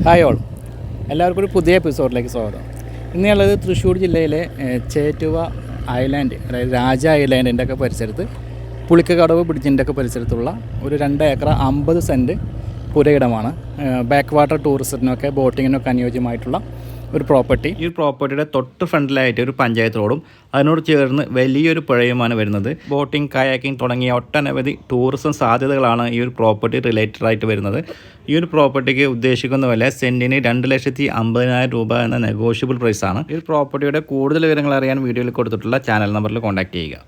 Hi all, എല്ലാവർക്കും ഒരു പുതിയ എപ്പിസോഡിലേക്ക് സ്വാഗതം. ഇന്നുള്ളത് തൃശ്ശൂർ ജില്ലയിലെ ചേറ്റുവ ഐലാൻഡ്, അതായത് രാജ ഐലാൻഡിൻ്റെ ഒക്കെ പരിസരത്ത് പുളിക്കക്കടവ് ബ്രിഡ്ജിൻ്റെ ഒക്കെ പരിസരത്തുള്ള ഒരു 2 ഏക്കർ 50 സെൻറ്റ് പുരയിടമാണ്. ബാക്ക് വാട്ടർ ടൂറിസത്തിനൊക്കെ ബോട്ടിങ്ങിനൊക്കെ അനുയോജ്യമായിട്ടുള്ള ഒരു പ്രോപ്പർട്ടി. ഈ പ്രോപ്പർട്ടിയുടെ തൊട്ട് ഫ്രണ്ടിലായിട്ട് ഒരു പഞ്ചായത്ത് റോഡും അതിനോട് ചേർന്ന് വലിയൊരു പുഴയുമാണ് വരുന്നത്. ബോട്ടിംഗ്, കയാക്കിംഗ് തുടങ്ങിയ ഒട്ടനവധി ടൂറിസം സാധ്യതകളാണ് ഈ ഒരു പ്രോപ്പർട്ടി റിലേറ്റഡ് ആയിട്ട് വരുന്നത്. ഈ ഒരു പ്രോപ്പർട്ടിക്ക് ഉദ്ദേശിക്കുന്ന വില സെൻറ്റിന് 2,50,000 രൂപ എന്ന നെഗോഷ്യബിൾ പ്രൈസാണ്. ഈ ഒരു പ്രോപ്പർട്ടിയുടെ കൂടുതൽ വിവരങ്ങൾ അറിയാൻ വീഡിയോയിൽ കൊടുത്തിട്ടുള്ള ചാനൽ നമ്പറിൽ കോൺടാക്ട് ചെയ്യുക.